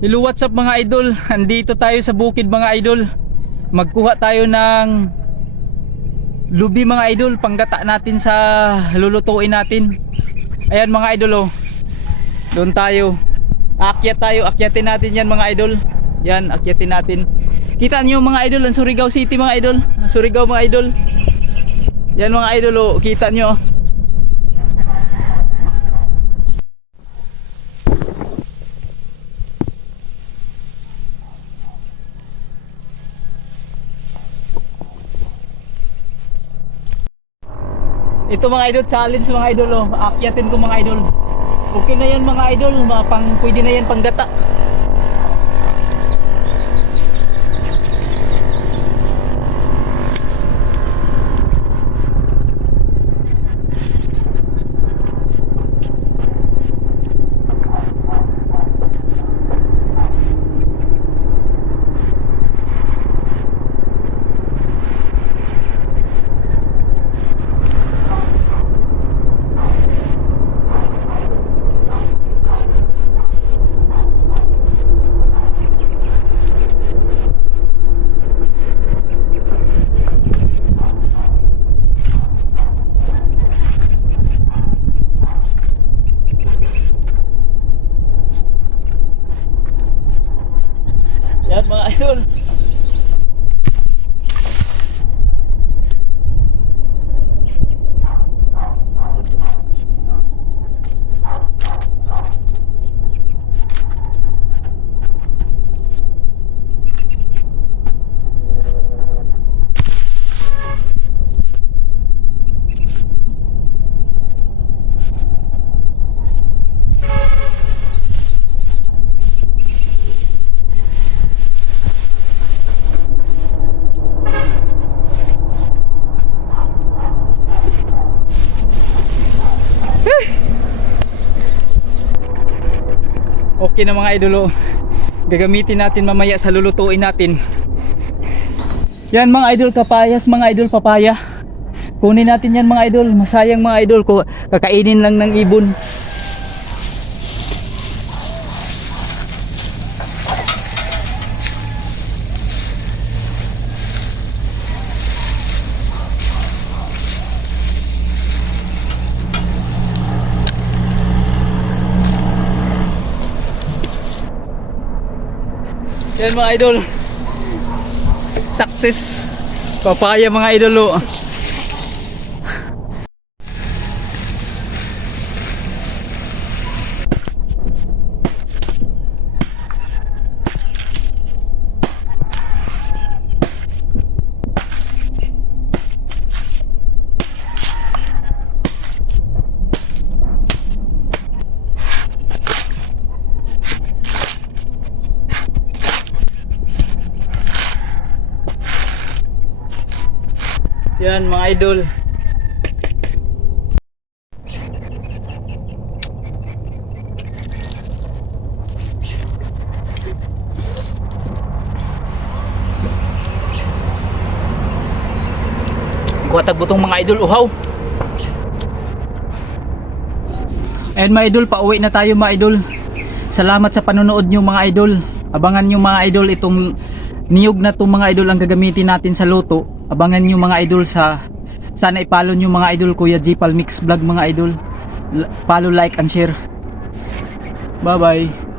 Hello, what's up mga idol? Andito tayo sa bukid mga idol. Magkuha tayo ng lubi mga idol, panggata natin sa lulutuin natin. Ayan mga idol oh. Doon tayo. Akyatin natin yan mga idol. Yan, akyatin natin. Kita niyo mga idol, ang Surigao City mga idol. Surigao mga idol. Yan mga idol oh, kita niyo. Ito mga idol, challenge mga idol oh. Aakyatin ko mga idol. Okay na yan mga idol, pwede na yan panggata. Yan mga idol. Okay na mga idol oh. Gagamitin natin mamaya sa lulutuin natin. Yan mga idol, kapayas mga idol, papaya. Kunin natin yan mga idol. Masayang mga idol ko, kakainin lang ng ibon. Yan mga idol, success papaya mga idol oh. Yan mga idol. Kuha tagbutong mga idol, uhaw. And mga idol, pauwi na tayo mga idol. Salamat sa panonood nyo mga idol. Abangan nyo mga idol itong niyog na itong mga idol ang gagamitin natin sa luto. Abangan nyo mga idol, sana i-follow nyo mga idol Kuya Jipal Mix Vlog mga idol. Follow, like and share. Bye bye.